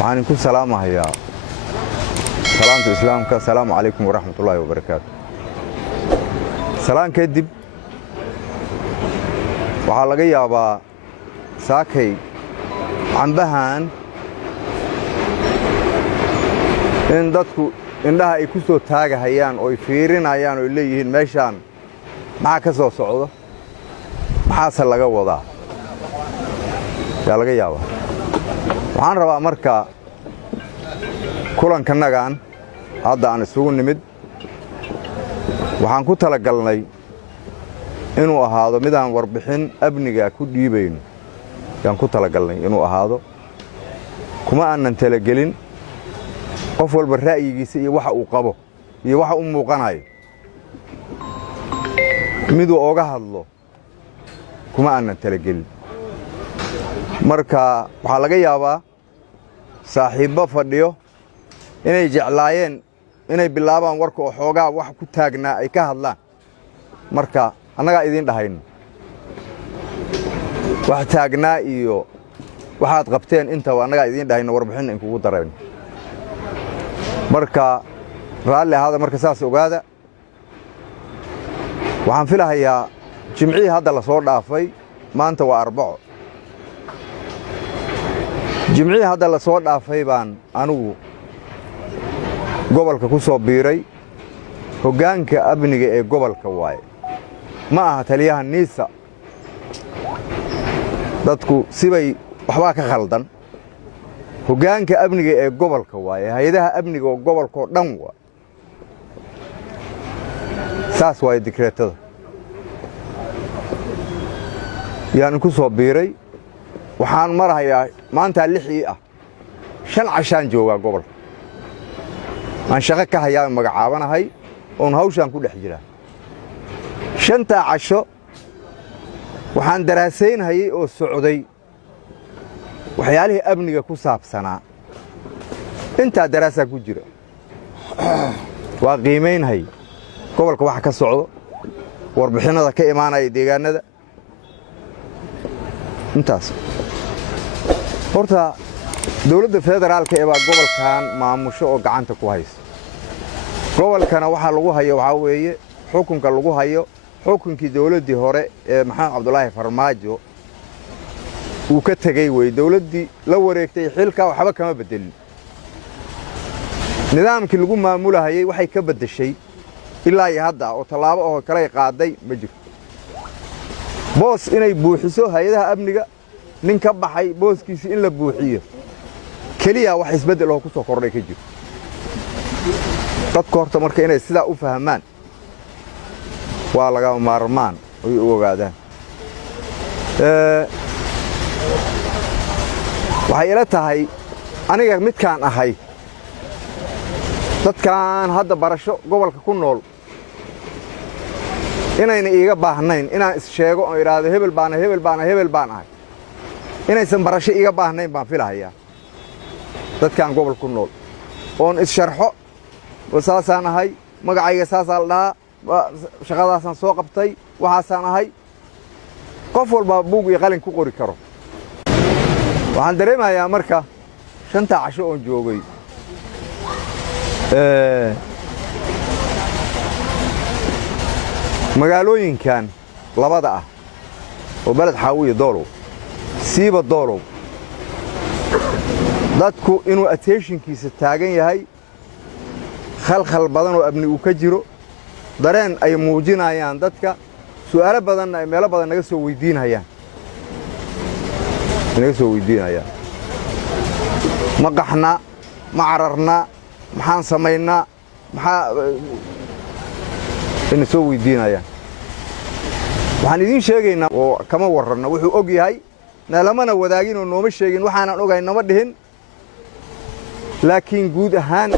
waxaan ku salaamahayaa salaanta islaamka. Assalaamu calaykum waraxmatullaahi wabarakaatu. Salaan kadib waxaa laga yaabaa saakay cambahan in dadku indhaha ay ku soo taagahayaan oo ay fiirinayaan oo leeyihiin meeshaan maxaa ka soo socdo, maxaase laga wadaa yaa laga yaabaa. waxaan rabaa marka kulankanagan hadda aan isugu nimid waxaan ku talagalnay inuu ahaado midaan warbixin amniga ku dhiibayno yaan ku talagalnay inuu ahaado. kuma aanan talagelin qof walba ra'yigiisa iyo waxa uu qabo iyo waxa uu muuqanayo miduu oga hadlo kuma aanan talagelin. marka waxaa laga yaabaa saaxiibbo fadhiyo inay jeclaayeen inay bilaabaan warka oo xoogaa wax ku taagnaa ay ka hadlaan. marka annagaa idiin dhahayno wax taagnaa iyo waxaad qabteen intaba annagaa idiin dhahayno warbixin inkugu darayno. marka raalli ahaada marka saas ogaada. waxaan filahayaa jimcihii hadda la soo dhaafay maanta waa Arbaco. jimcihii hadda la soo dhaafay baan anigu gobolka ku soo biiray. hoggaanka amniga ee gobolka waaye, ma aha taliyaha niisa. dadku sibay waxbaa ka khaldan. hoggaanka amniga ee gobolka waaye, hay'adaha amniga oo gobolkoo dhan waa saas waaye. dikreetada yaan ku soo biiray. waxaan marahayaa maanta 6 ah 5 cashaan joogaa gobolka. aan shaqo ka hayaa magacaabanahay oon hawshaan ku dhex jiraa. 5 casho waxaan daraasaynayay oo socday waxyaalihii amniga ku saabsanaa. intaa daraasaa ku jira. waa qiimaynhay gobolka waxa ka socdo, warbixinada ka imaanaya deegaanada. intaas horta dawladda federaalka ee baa gobolkan maamusho oo gacanta ku haysa. gobolkana waxa lagu hayo waxa weeye xukunka lagu hayo xukunkii dawladdii hore ee Maxamed Cabdullaahi Farmaajo uu ka tagay way. dawladdii la wareegtay xilka waxba kama bedelin. nidaamkii lagu maamulahayay waxay ka bedeshay ilaa iyo hadda oo tallaabo oo kale qaaday ma jiro. boos inay buuxiso hay'adaha amniga nin ka baxay booskiisa in la buuxiyo kaliya wax isbedel oo ku soo kordhay ka jiro. dadka horta marka inay sidaa u fahmaan waa laga maarmaan oo u ogaadaan. waxay ila tahay aniga midkaan ahay dadkaan hadda barasho gobolka ku nool inayna iiga baahnayn inaan is sheego oo iraado hebel baan ahay inaysan barasho iiga baahnayn baan filahayaa. dadkaan gobol ku nool oon is sharxo wasaasaan ahay, magacayga saasaan dhahaa, shaqadaasaan soo qabtay, waxaasaan ahay. qof walba buug iyo qalin ku qori karo. waxaan dareemayaa marka 5 casho oo joogay magaalooyinkan labada ah oo balad xaawiye doolow siiba doolow dadku inuu attentionkiisa taagan yahay. khalkhal badan oo amni uu ka jiro, dareen ay muujinayaan dadka, su'aalo badan ay meelo badan naga soo weydiinayaan. ma qaxna, ma cararna, maxaan samaynaa, maxaa ina soo weydiinayaan. waxaan idiin sheegaynaa oo kama warranno wuxuu og yahay nalamana wadaagin oo nooma sheegin waxaanan ogahay nama dhihin. laakiin guud ahaan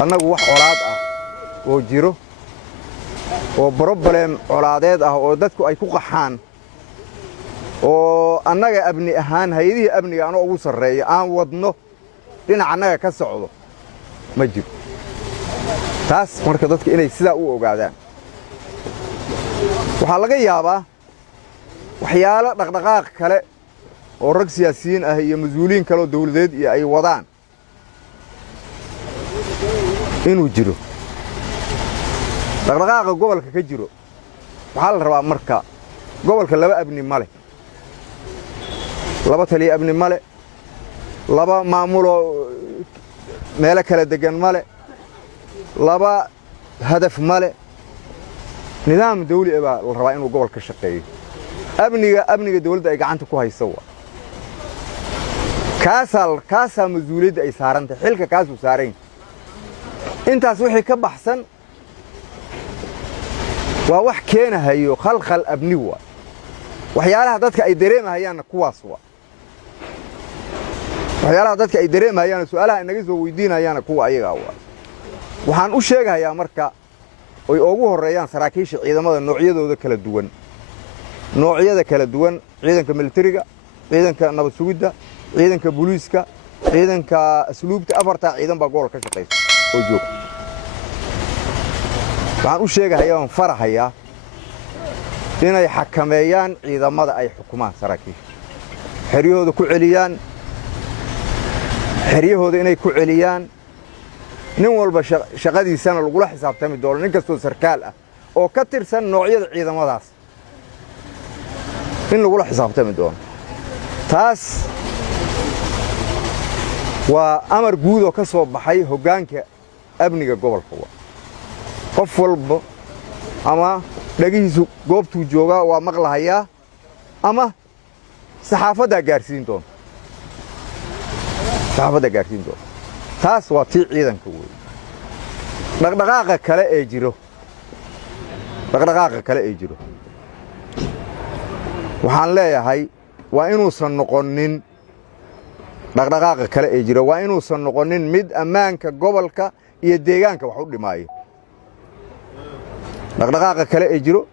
annagu wax colaad ah oo jiro oo problem colaadeed ah oo dadku ay ku qaxaan oo annaga amni ahaan hay'adihii amniga anoo ugu sarreeya aan wadno dhinac annaga ka socdo ma jiro. taas marka dadka inay sidaa u ogaadaan. waxaa laga yaabaa waxyaalo dhaqdhaqaaq kale oo rag siyaasiyiin ah iyo mas'uuliyiin kale oo dawladeed iyo ay wadaan inuu jiro dhaqdhaqaaqa gobolka ka jiro waxaa la rabaa marka gobolka laba abni male laba taliya abni male laba maamulo meelo kala degan male laba hadaf male nidaam dawli ah baa la rabaa inuu gobolka shaqeeyo amniga dawladda ay gacanta ku hayso waa kaasaa mas'uuliyadda ay saarantay xilka kaasuu saaran intaas wixii ka baxsan waa wax keenahayo khalkhal abni waa waxyaalaha dadka ay dareemahayaanna kuwaas waa waxyaalaha dadka ay dareemahayaanna su'aalaha inaga soo weydiinayaanna kuwa ayagaa waa waxaan u sheegahayaa marka oy ugu horreeyaan saraakiisha ciidamada noocyadooda kala duwan ciidanka militariga ciidanka nabad sugidda ciidanka booliiska ciidanka asluubta afartaa ciidan baa gobolka ka shaqaysa oo jooga waxaan u sheegahayaa oon farahayaa inay xakameeyaan ciidamada ay xukumaan saraakiisha xeryahooda ku celiyaan xeryahooda inay ku celiyaan nin walba shaqadiisana lagula xisaabtami doono nin kastoo sarkaal ah oo ka tirsan noocyada ciidamadaas in lagula xisaabtami doono taas waa amar guud oo ka soo baxay hoggaanka amniga gobolka waa qof walba ama dhagihiisu goobtuu joogaa waa maqlahayaa ama saxaafaddaa gaarsiin doonta taas waa tii ciidanka weeye dhaqdhaqaaqa kale ee jiro waxaan leeyahay waa inuusan noqonin dhaqdhaqaaqa kale ee jiro waa inuusan noqonin mid ammaanka gobolka iyo deegaanka wax u dhimaayo dhaqdhaqaaqa kale ee jiro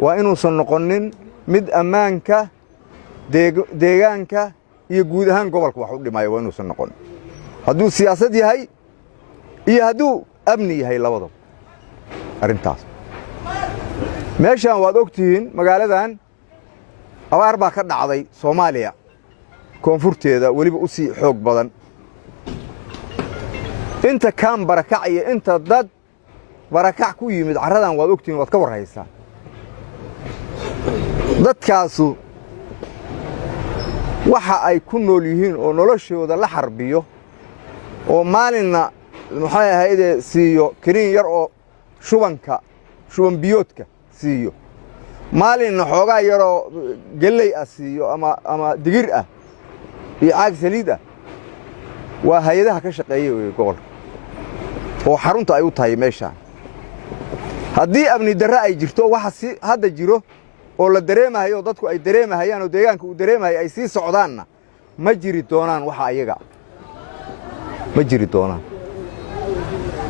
waa inuusan noqonin mid ammaanka deegaanka iyo guud ahaan gobolka wax u dhimaayo waa inuusan noqonin hadduu siyaasad yahay iyo hadduu amni yahay labadaba arrintaas meeshaan waad og tihiin magaaladan abaar baa ka dhacday Soomaaliya koonfurteeda weliba u sii xoog badan inta kaan barakac iyo inta dad barakac ku yimid carradan waad ogtiin waad ka warhaysaa dadkaasu waxa ay ku nool yihiin oo noloshooda la xarbiyo oo maalinna maxay ahayd siiyo kiniin yar oo shuban biyoodka siiyo maalinna xoogaa yaroo galley ah siiyo ama digir ah iyo caag saliid ah waa hay'adaha ka shaqeeya weeye gobolka oo xarunta ay u tahay meeshaan haddii amni darro ay jirto waxa hadda jiro oo la dareemayo dadku ay dareemahayaan oo deegaanka uu dareemayo ay sii socdaanna ma jiri doonaan waxa ayaga ma jiri doonaan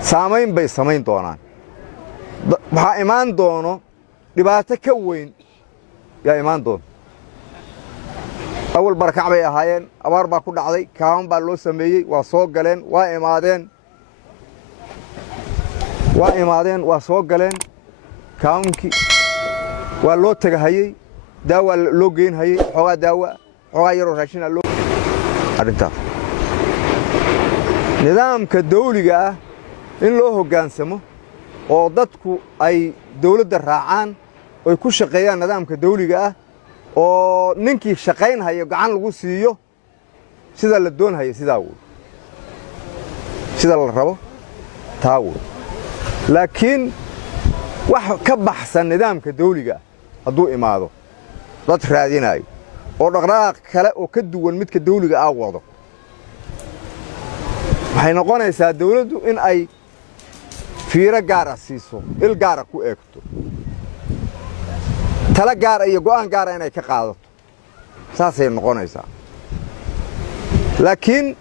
saamayn bay samayn doonaan waxaa imaan doono dhibaato ka weyn yaa imaan doona awal barakac bay ahaayeen abaar baa ku dhacday kaaban baa loo sameeyey waa soo galeen waa soo galeen kaabankii waa loo tagahayey daawaa loo geynhayey xoogaa daawa xoogaa yaroo raashin loo arrintaas nidaamka dawliga ah in loo hoggaansamo oo dadku ay dawladda raacaan oy ku shaqeeyaan nidaamka dawliga ah oo ninkii shaqaynhayo gacan lagu siiyo sida la doonhayo sidaa wey sida la rabo taa wey laakiin wax ka baxsan nidaamka dawliga hadduu imaado dad raadinayo oo dhaqdhaqaaq kale oo ka duwan midka dawliga ah wado waxay noqonaysaa dawladdu in ay fiiro gaar ah siiso il gaar ah ku eegto tala gaar iyo go'aan gaar ah inay ka qaadato saasay noqonaysaa laakiin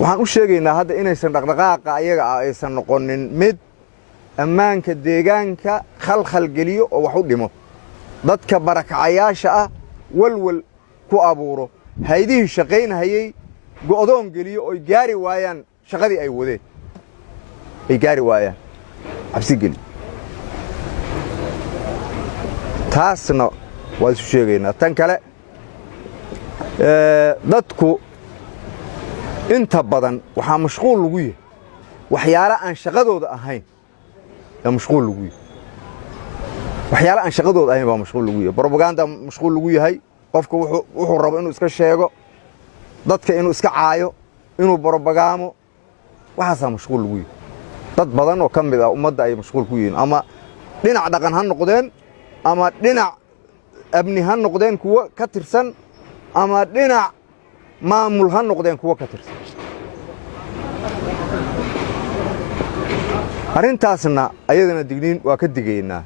waxaan u sheegaynaa hadda inaysan dhaqdhaqaaqa ayaga ah aysan noqonin mid ammaanka deegaanka khalkhal geliyo oo wax u dhimo dadka barakacayaasha ah walwal ku abuuro haydihii shaqaynhayey go'doon geliyo oo gaari waayaan shaqadii ay wadeen ay gaari waayaan cabsi geli taasna waa isu sheegaynaa tan kale dadku inta badan waxaa mashquul lagu yahay waxyaalo aan shaqadooda ahayn yaa mashquul lagu yahay waxyaalo aan shaqadooda ahayn baa mashquul lagu yahay propaganda mashquul lagu yahay qofka wuxuu rabo inuu iska sheego dadka inuu iska caayo inuu propagamo waxaasaa mashquul lagu yahay dad badan oo ka mid ah ummadda ay mashquul ku yihiin ama dhinac dhaqan ha noqdeen ama dhinac abni ha noqdeen kuwa ka tirsan ama dhinac maamul ha noqdeen kuwa ka tirsan arrintaasna ayadana digniin waa ka digaynaa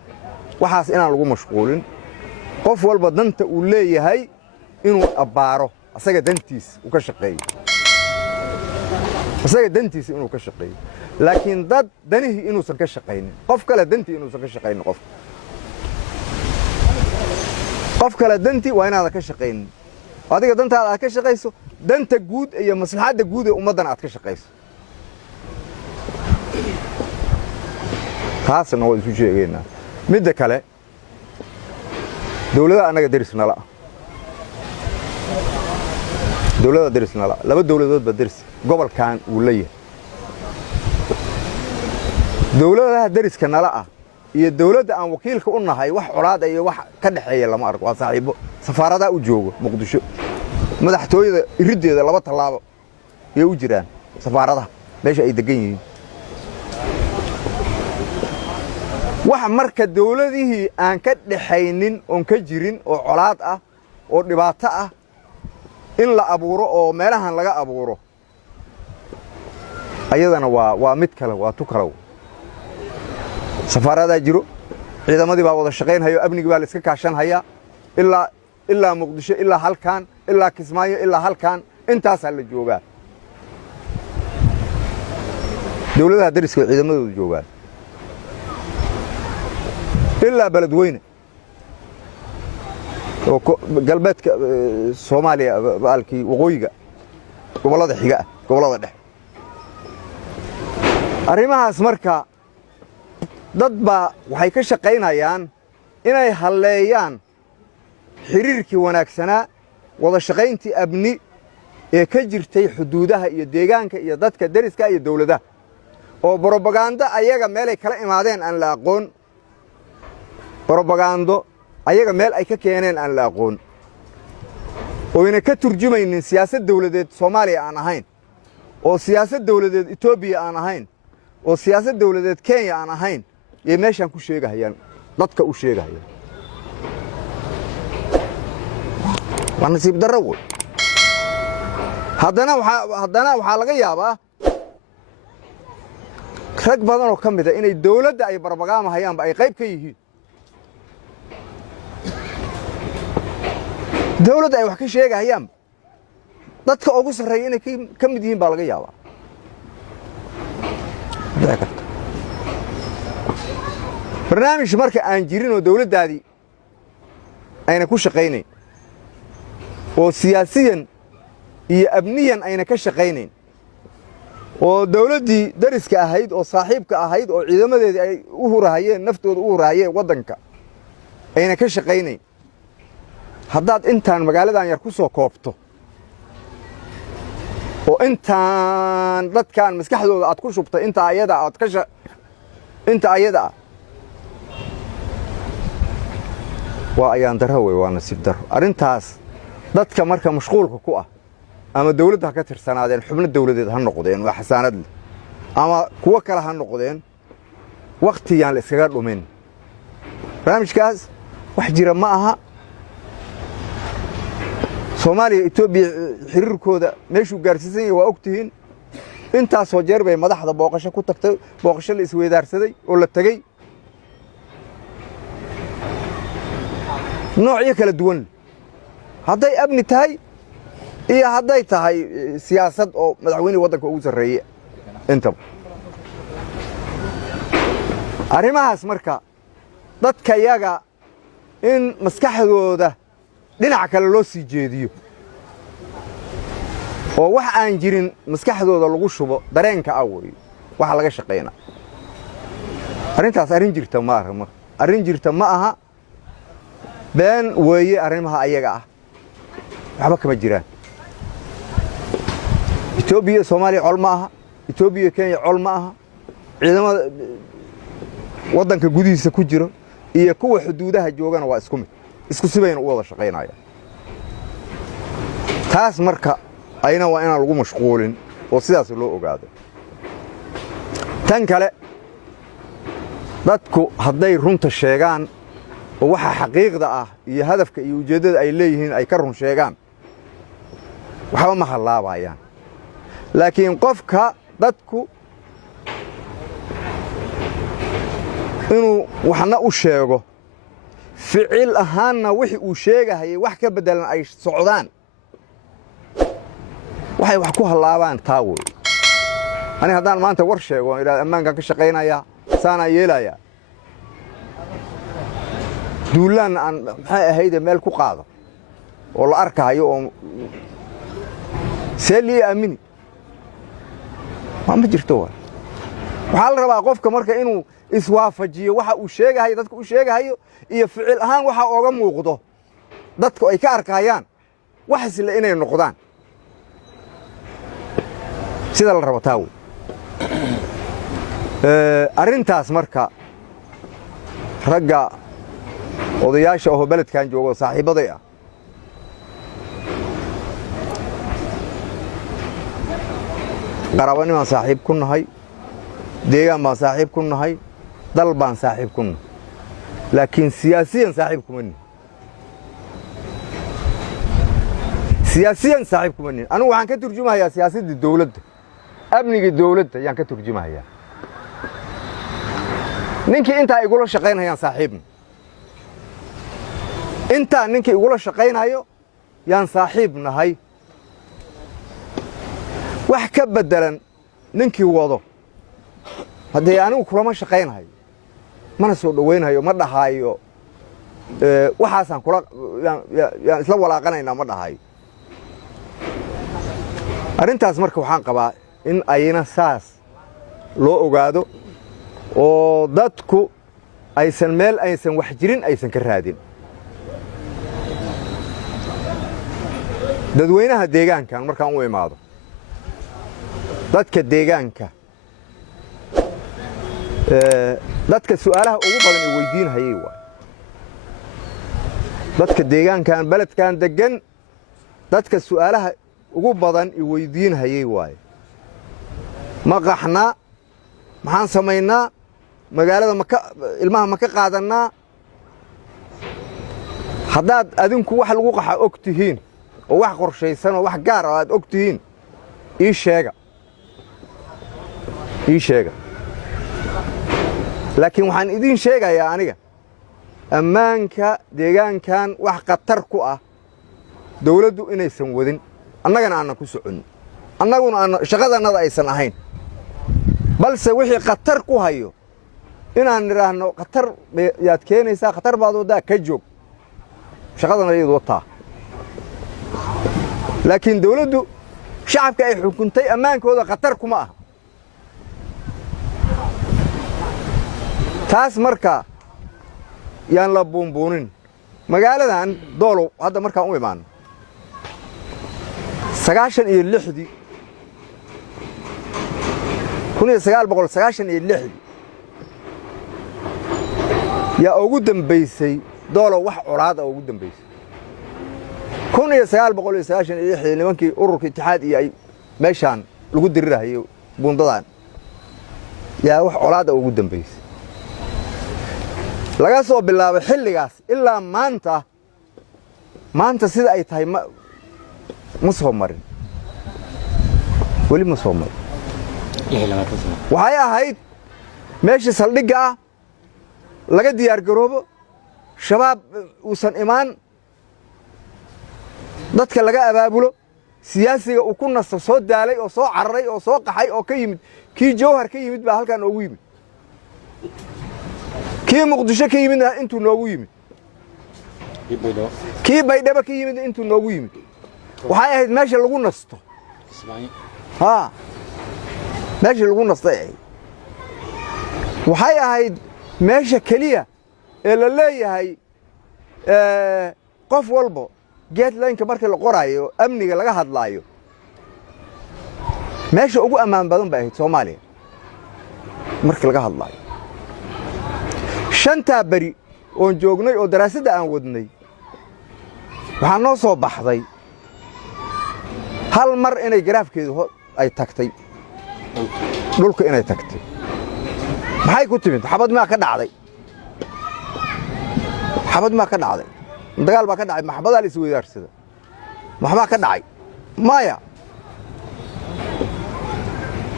waxaas inaan lagu mashquulin qof walba danta uu leeyahay inuu abbaaro asaga dantiis uu ka shaqeeyo asaga dantiisa inuu ka shaqeeyo laakiin dad danihii inuusan ka shaqaynin qof kale dantii inuusan ka shaqaynin qof kale dantii waa inaadan ka shaqaynin adiga dantaada aad ka shaqayso danta guud iyo maslaxadda guud ee ummaddan aad ka shaqayso taasna waa isu sheegaynaa midda kale dawladda annaga deris nala ah dawladda deris nala laba dawladood baa deris gobolkan uu leeyahay dawladaha deriska nala ah iyo dawladda aan wakiilka u nahay wax colaada iyo wax ka dhaxeeya lama arko waa saaxiibo safaaradaha u joogo muqdisho madaxtooyada iriddeeda laba tallaabo ayay u jiraan safaaradaha meesha ay degan yihiin wax marka dawladihii aan ka dhaxaynin oon ka jirin oo colaad ah oo dhibaato ah in la abuuro oo meelahan laga abuuro ayadana waa mid kale waa tu kale safaaradaa jiro ciidamadii baa wada shaqaynhayo amnigii baa la iska kaashanhayaa ilaa muqdisho ilaa halkaan ilaa kismaayo ilaa halkaan intaasaa la joogaa dawladaha dariska way ciidamadooda joogaan ilaa beledweyne oo galbeedka soomaaliya baalkii waqooyiga gobollada xiga ah gobollada dhexe arrimahaas marka dad baa waxay ka shaqaynayaan inay halleeyaan xiriirkii wanaagsanaa wada shaqayntii amni ee ka jirtay xuduudaha iyo deegaanka iyo dadka deriska iyo dawladaha oo brobagando ayaga meelay kala imaadeen aan la aqoon brobagando ayaga meel ay ka keeneen aan la aqoon oyna ka turjumaynin siyaasad dawladeed Soomaaliya aan ahayn oo siyaasad dawladeed Itoobiya aan ahayn oo siyaasad dawladeed Kenya aan ahayn ee meeshan ku sheegayaan dadka u sheegayaan waa nasiib darro haddana waxaa laga yaabaa rag badan oo ka mid ah inay dawladda ay barbagaama hayaanba ay qayb ka yihiin dawladda ay wax ka sheegayaan dadka ugu sarreeya inay ka mid yihiin baa laga yaabaa barnaamij marka aan jirin oo dawladdaadii ayna ku shaqaynayn oo siyaasiyan iyo amniyan ayna ka shaqaynayn oo dawladdii dariska ahayd oo saaxiibka ahayd oo ciidamadeedii ay u hurahayeen naftooda u hurahayeen waddanka ayna ka shaqaynayn haddaad intaan magaaladan yar ku soo koobto oo intaan dadkan maskaxdooda aad ku shubtay inta ayada ah waa ayaan darro wey waa nasiib darro arrintaas dadka marka mashquulka ku ah ama dawladda ha ka tirsanaadeen xubno dawladeed ha noqdeen waa xasaanad leh ama kuwo kale ha noqdeen waktiyaan la iskaga dhumin barnaamijkaas wax jira ma aha Soomaaliya Itoobiya xiriirkooda meeshuu gaarsiisan yahay waa ogtihiin intaasoo jeer bay madaxda booqasho ku tagtay booqasho la isweydaarsaday oo la tagay noocyo kala duwan hadday amni tahay iyo hadday tahay siyaasad oo madaxweyne waddanka ugu sarreeya intaba arrimahaas marka dadka yaga in maskaxdooda dhinac kale loo sii jeediyo oo wax aan jirin maskaxdooda lagu shubo dareenka awri waxa laga shaqeynaa arrintaas arrin jirta ma aha arrin jirta ma aha been weeye arrimaha ayaga ah waxba kama jiraan Itoobiya Soomaaliya col ma aha Itoobiya Kenya col ma aha ciidamada wadanka gudihiisa ku jiro iyo kuwa xuduudaha joogana waa isku sibayna u wada shaqeynaya taas marka ayna waa inaan lagu mashquulin oo sidaas loo ogaado tan kale dadku hadday runta sheegaan oo waxa xaqiiqda ah iyo hadafka iyo ujeedada ay leeyihiin ay ka run sheegaan waxba ma halaabayaan laakiin qofka dadku inuu waxna u sheego ficil ahaanna wixii uu sheegayay wax ka bedelan ay socdaan waxay wax ku halaabaan taawo ani haddaan maanta war sheego ila ammaanka ka shaqeynaya saana yeelaya duulaan aan maxay ahayd meel ku qaado oo la arkayo oo seeli aamini ma jirto waxa la rabaa qofka marka inuu iswaafajiyo waxa uu sheegahay dadku u sheegahayo iyo ficil ahaan waxa ooga muuqdo dadku ay ka arkayaan wax isla inay noqdaan sida la rabo taawo arintaas marka ragga odayaasha oo beledkan joogo saaxiibaday ah qaraabanimaan saaxiib ku nahay deegaan baan saaxiib ku nahay dal baan saaxiib ku nahay laakiin siyaasiyan saaxiib kuma nihin siyaasiyan saaxiib kuma nihin anigu waxaan ka turjumayaa siyaasadda dawladda amniga dawladda ayaan ka turjumayaa ninkii intaa igula shaqaynayaan saaxiibna intaa ninkii igula shaqaynayo yaan saaxiib nahay wax ka bedelan ninkii wado haddii anigu kulama shaqaynayo mana soo dhaweynayo ma dhahayo waxaasaan yaan isla walaaqanaynaa ma dhahayo arrintaas marka waxaan qabaa in ayna saas loo ogaado oo dadku aysan meel aysan wax jirin aysan ka raadin dadweynaha deegaankan markaan u imaado dadka deegaanka dadka su'aalaha ugu badan ay weydiinayay waa dadka deegaankan beledkan degan dadka su'aalaha ugu badan ay weydiinayay waa ma qaxna maxaan sameynaa magaalada ilmaha ma ka qaadanaa haddaad adinku wax lagu qaxa og tihiin oo wax qorshaysan oo wax gaar ah aad og tihiin ii sheega laakiin waxaan idin sheegayaa aniga ammaanka deegaankan wax khatar ku ah dawladdu inaysan wadin annagana aanan ku soconin annaguna shaqadannada aysan ahayn balse wixii khatar ku hayo inaan nidhaahno khatar yaad keenaysaa khatar baad waddaa ka joog shaqadana iyadu wataa laakiin dawladdu shacabka ay xukuntay ammaankooda khatar kuma aha taas marka yaan la buunbuunin magaaladan doolow hadda markaan u imaano 96 1996 yaa ugu dambaysay doolow wax colaad ugu dambaysay 1996 nimankii ururka itixaad iyo ay meeshaan lagu dirirahay buundadan yaa wax colaad ugu dambaysay laga soo bilaabo xilligaas ilaa maanta sida ay tahay ma soo marin wali ma soo marin waxay ahayd meeshii saldhigga ah laga diyaar garoobo shabaab uusan imaan dadka laga abaabulo siyaasiga uu ku nasto soo daalay oo soo cararay oo soo qaxay oo ka yimid kii jawhar ka yimid baa halkan ugu yimid kii muqdisho ka yimid intuu noogu yimid kii baydhaba ka yimid intuu noogu yimid waxay ahayd meesha lagu nasto meesha lagu nastay waxay ahayd meesha keliya ee la leeyahay qof walba guideline-ka markii la qoraayo amniga laga hadlaayo meesha ugu ammaan badan bay ahayd Soomaaliya markii laga hadlaayo shanta bari oo joognay oo daraasadda aan wadnay waxaa noo soo baxday hal mar inay garaafkeedu ay tagtay dhulka inay tagtay maxay ku timid xabad ma ka dhacday xabad ma ka dhacday dagaal baa ka dhacay maxbada la isweydaarsada maxba ka dhacay maya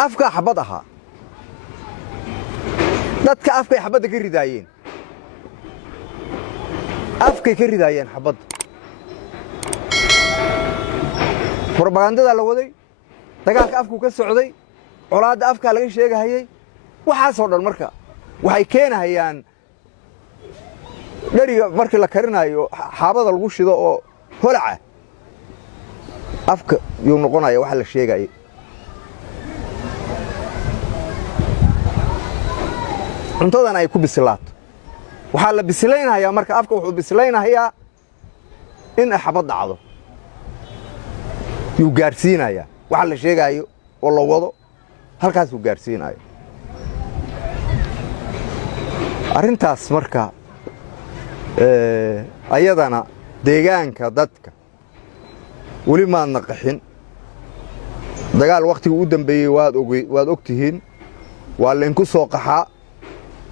afka xabad aha dadka afka xabada ka ridaayeen afka ka ridaayeen xabad propagandada la waday dagaalka afku ka socday colaada afka laga sheegayay waxa soo dhan marka waxay keenayaan dhariga markii la karinayo xaabada lagu shido oo holaca afka yuu noqonayo waxa la sheegay cuntadan ay ku bislaato waxa la bislaynayaa marka afka wuxuu bislaynayaa in xabad dhacdo yuu gaarsiinaya waxa la sheegayo oo la wado halkaas uu gaarsiinayo arintaas marka ayadana deegaanka dadka wali ma naqaxin dagaal waqtiga u dambeeyay waad ogtihiin waa la inku soo qaxaa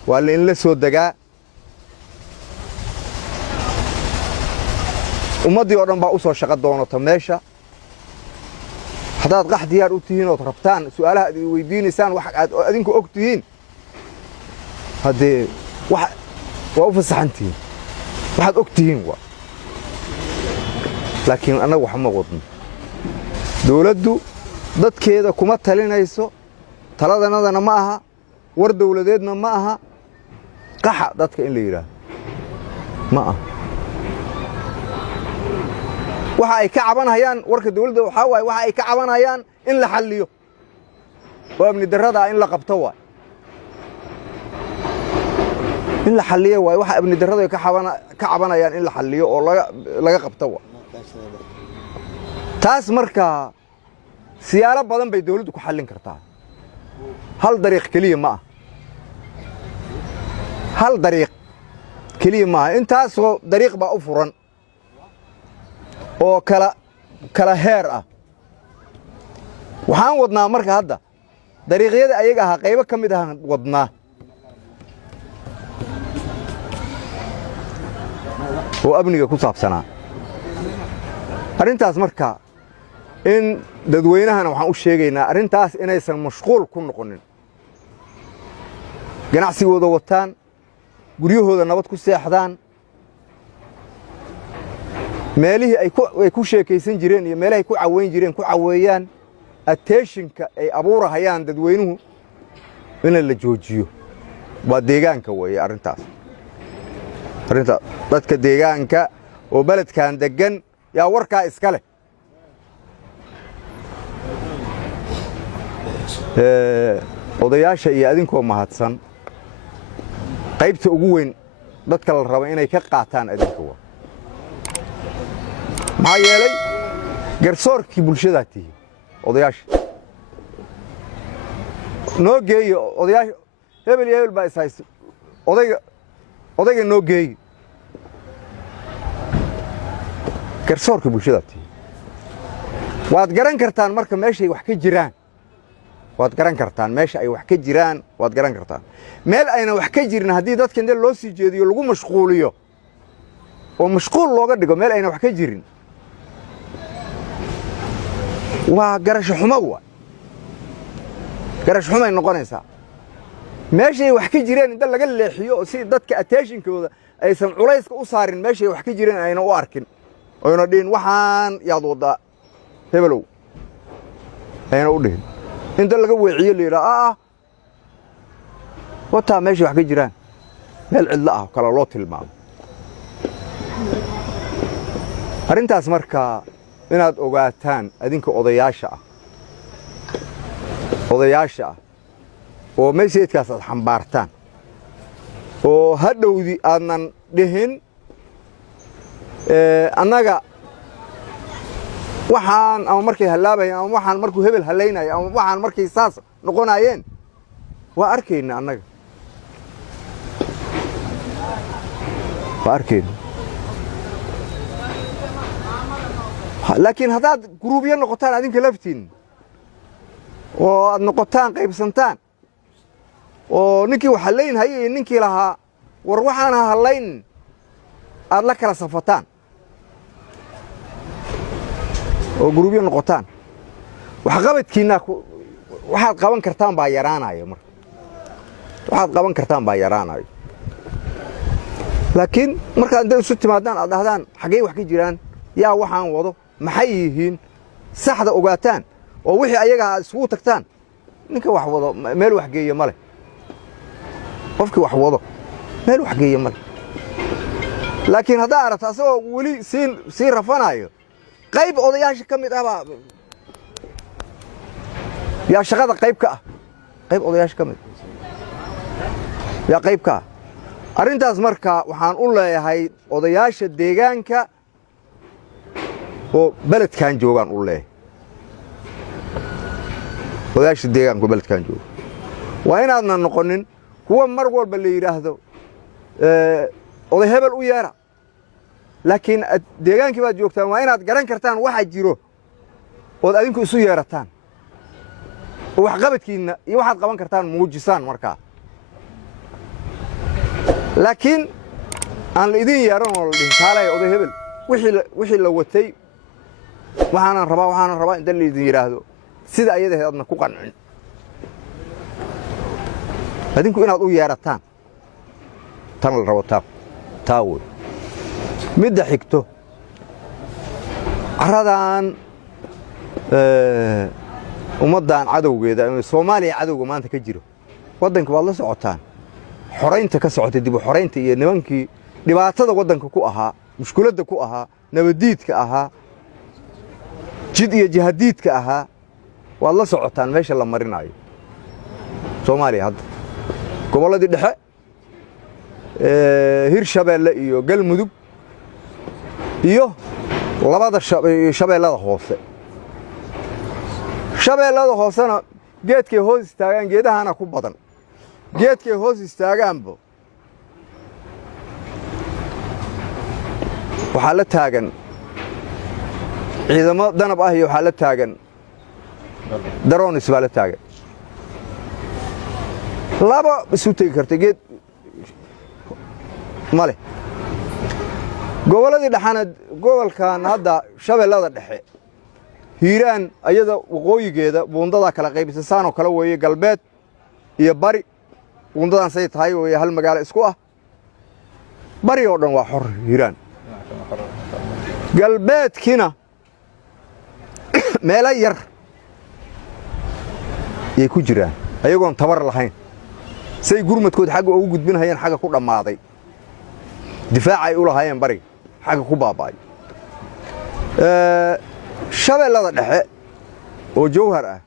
waa la in la soo dagaa ummadii oo dhan baa u soo shaqo doonata meesha hadaad qax diyaar u tihiin oo rabtaan su'aalaha aad weydiinaysaan wax aad adinku ogtihiin hadee wax waa u fasaxantiin waxaad ogtihiin waa laakiin anagu wax ma wadno dawladdu dadkeeda kuma talinayso taladanadana ma aha war dawladeedna ma aha qaxa dadka in la yiraahdo ma aha waxa ay ka cabanayaan warka dawladda waxa ay ka cabanayaan in la xalliyo oo amni darrada in la qabto waa in la xalliyo waa waxa amni darrada ka cabanayaan in la xalliyo oo laga qabto waa taas marka siyaalo badan bay dawladdu ku xallin kartaa hal dariiq kaliya ma aha hal dariiq kaliya ma aha intaasoo dariiq baa u furan oo kala heer ah waxaan wadnaa marka hadda dariiqyada ayaga ah qaybo ka mid ah wadnaa oo amniga ku saabsanaa arintaas marka in dadweynahana waxaan u sheegaynaa arintaas inaysan mashquul ku noqonin ganacsigooda wataan guryahooda nabad ku seexdaan meelihii ay ku sheekaysan jireen iyo meelahay ku caweyn jireen ku caweeyaan attentionka ay abuurahayaan dadweynuhu in la joojiyo waa deegaanka weeye arintaas dadka deegaanka oo baladkan degan yaa warkaa iska leh odayaasha iyo adinkoo mahadsan qaybta ugu weyn dadka la rabo inay ka qaataan adinka waa maxaa yeelay garsoorkii bulshada tihi odayaasha noo geeyo odayaasha hebel iyo hebel baa ishaysto odayga noo geeyo garsoorkii bulshada tihi waad garan kartaan marka meeshay wax ka jiraan waad garan kartaan meesha ay wax ka jiraan waad garan kartaan meel ayna wax ka jirin haddii dadka inta loo sii jeediyo lagu mashquuliyo oo mashquul looga dhigo meel ayna wax ka jirin waa garasho xumo waa garasho xumay noqonaysaa meeshay wax ka jireen inta laga leexiyo si dadka attentionkooda aysan culayska u saarin meeshay wax ka jireen ayna u arkin ayna dhiin waxaan yaad wada hebelow ayna u dhihin inta laga weeciyo leeyahay wata meeshay wax ka jiraan meel cidla ah kala loo tilmaamo arintaas marka inaad ogaataan adinka odayaasha ah oo meesheedkaas aad xambaartaan oo hadhowdi aadnan dhihin annaga waxaan ama markay halaabayeen ama waxaan markuu hebel haleynay ama waxaan markay saas noqonayeen waa arkayna annaga waa arkayna laakiin haddaad guruubyo noqotaan adinka laftiin oo aad noqotaan qaybsantaan oo ninkii wax haleyn hayay iyo ninkii lahaa war waxaan haleyn aad la kala safataan oo guruubyo noqotaan wax qabadkiina waxaad qaban kartaan baa yaraanaya marka waxaad qaban kartaan baa yaraanaya laakiin marka inta isu timaadaan aad dhahdaan xagee wax ka jiraan yaa waxaan wado maxay yihiin saxda ogaataan oo wixii ayaga isugu tagtaan ninka wax wado meel wax geeyo male qofkii wax wado meel wax geeyo male laakiin haddaa aragto asagoo weli sii rafanayo qayb odayaasha ka mid ah baa yaa shaqada qayb ka ah qayb odayaasha ka mid yaa qayb ka ah arrintaas marka waxaan u leeyahay odayaasha deegaanka oo beledkan joogaan u leeyahay odayaasha deegaanka oo beledkan jooga waa inaadna noqonin kuwa mar walba la yidhaahdo oday hebel u yeera laakiin deegaankii baad joogtaan waa inaad garan kartaan waxa jiro ood adinku isu yeerataan oo waxqabadkiinna iyo waxaad qaban kartaan muujisaan markaa laakiin aan la idin yeeran oo la dhihin kaalaya oday hebel wixii la watay waxaanan rabaa inta la idin yidhaahdo sida ayadaheed aadna ku qancin adinku inaad u yeerataan tan la rabo taa wey midda xigto caradan ummaddan cadowgeeda Soomaaliya cadowga maanta ka jiro waddanka waad la socotaan xoreynta ka socotay dib u xoreynta iyo nimankii dhibaatada waddanka ku ahaa mushkiladda ku ahaa nabadiidka ahaa jid iyo jihadiidka ahaa waad la socotaan meesha la marinayo Soomaaliya hadda gobolladii dhexe Hirshabeelle iyo Galmudug iyo labada shabeellada hoose shabeellada hoosena geedkay hoos istaagaan geedahana ku badan geedkay hoos istaagaanba waxaa la taagan ciidamo danab ah iyo waxaa la taagan daroonis baa la taagan laba isu tegi karta geed male gobolladii dhaxana gobolkan hadda shabeellada dhexe hiiraan ayada waqooyigeeda buundada kala qaybisay saanoo kale weeye galbeed iyo bari buundadan say tahay weeye hal magaalo isku ah bari oo dhan waa xor hiiraan galbeedkina meelo yar yay ku jiraan ayagoon tabar lahayn say gurmadkood xagga ugu gudbinayeen xagga ku dhammaaday difaac ay u lahaayeen bariga xagga ku baaba'ay shabeellada dhexe oo jawhar ah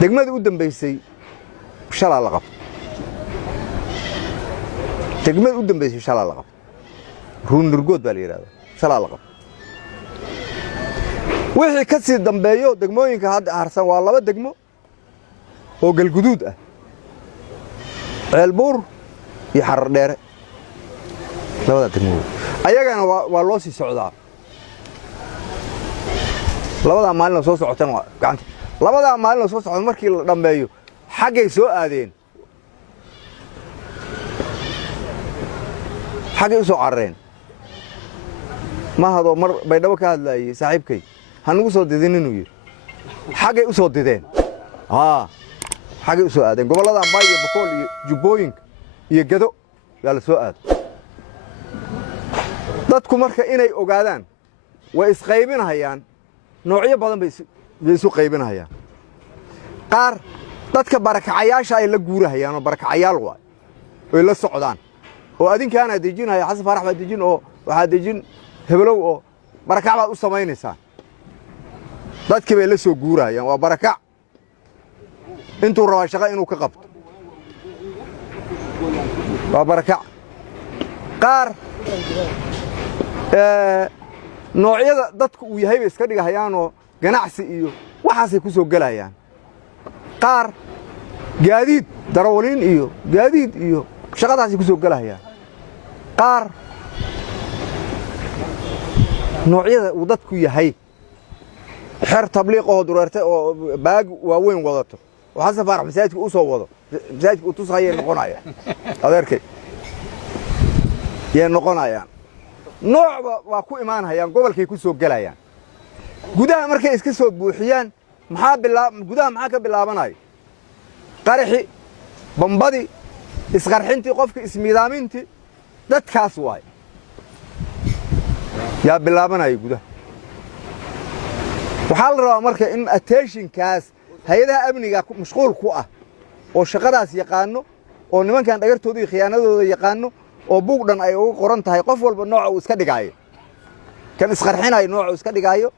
degmadii u dambaysay shalaa la qabto degmadii u dambaysay shalaa la qabto ruunurgood baa la yidhahdaa shalaa la qabto wixii ka sii dambeeyo degmooyinka hadda harsan waa laba degmo oo galguduud ah ceelbuur iyo xarar dheere labada degmo ayagana waa loo sii socdaa labada maalin soo socotan waa gacanta labada maalin soo socdo markii la dhameeyo xaggay soo aadeen xaggay u soo carreen ma hado mar baydhabo ka hadlaayay saaxiibkay hanugu soo didin inuu yiri xaggay u soo dideen xaggay u soo aadeen gobollada Ambay iyo Boqol iyo Jubbooyinka iyo Gado yaa la soo aaday dadku marka inay ogaadaan way isqaybinayaan noocyo badan bay isu qaybinayaan qaar dadka barakacayaasha ay la guurahayaan oo barakacayaal waay oo la socdaan oo adinkaana dejinaya xasan farax baa dejin oo waxa dejin hebelow oo barakac baad u samaynaysaa dadkii bay la soo guurayaan waa barakac intuu raba shaqo inuu ka qabto waa barakac qaar noocyada dadku uu yahay bay iska dhigahayaanoo ganacsi iyo waxaasay ku soo gelayaan qaar gaadiid darawaliin iyo gaadiid iyo shaqadaasay ku soo gelayaan qaar noocyada uu dadku yahay xer tabliiq oo dureertay oo baag waaweyn wadato oo xasan faarax masaajidka u soo wado masaajidka uu tusayay noqonaya adeerkay yay noqonayaan noocba waa ku imaanayaan gobolkay ku soo gelayaan gudaha markay iska soo buuxiyaan gudaha maxaa ka bilaabanaya qaraxi bambadi isqarxintii qofka ismiidaamintii dadkaas waay yaa bilaabanaya gudaha waxaa la rabaa marka in attentionkaas hay'adaha amniga mashquul ku ah oo shaqadaas yaqaano oo nimankan dhagartooda iyo khiyaanadooda yaqaano oo buug dhan ay ugu qoran tahay qof walba nooca uu iska dhigaayo kan isqarxinayo nooca uu iska dhigaayo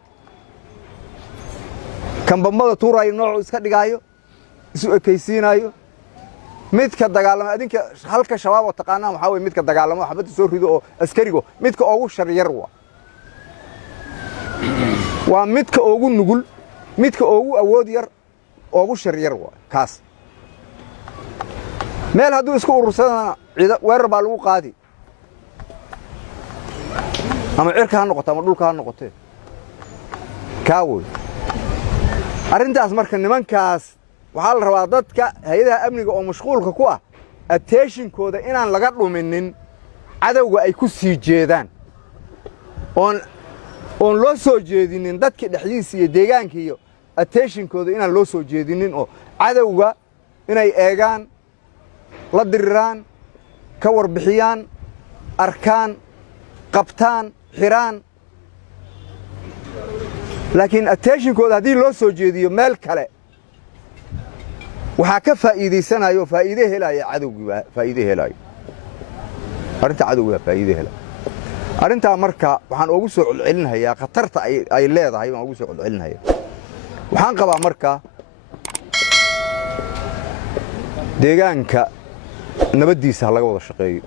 kan bambada tuurayo nooca uu iska dhigaayo isu ekaysiinayo midka dagaalama adinka halka shabaab oo taqaanaan waxaa weeye midka dagaalama xabadda soo rido oo askarigo midka ugu sharyar waa midka ugu nugul midka ugu awood yar ugu sharyar waa kaas meel hadduu isku urursadana weerar baa lagu qaadi ama cirka ha noqoto ama dhulka ha noqotee kaa wey arrintaas marka nimankaas waxaa la rabaa dadka hay'adaha amniga oo mashquulka ku ah attentionkooda inaan laga dhuminin cadowga ay ku sii jeedaan oon loo soo jeedinin dadka dhexdiisa iyo deegaanka iyo attentionkooda inaan loo soo jeedinin oo cadowga inay eegaan la diriraan ka warbixiyaan arkaan qabtaan xiraan laakiin attentionkooda haddii loo soo jeediyo meel kale waxaa ka faa'iidaysanayo faa'iido helaya cadowgiiba faa'iido helayo arrinta cadowgiiba faa'iido helayo arrintaa marka waxaan ugu soo celcelinayaa khatarta ay leedahay waan ugu soo celcelinayaa waxaan qabaa marka deegaanka nabaddiisa ha laga wada shaqeeyo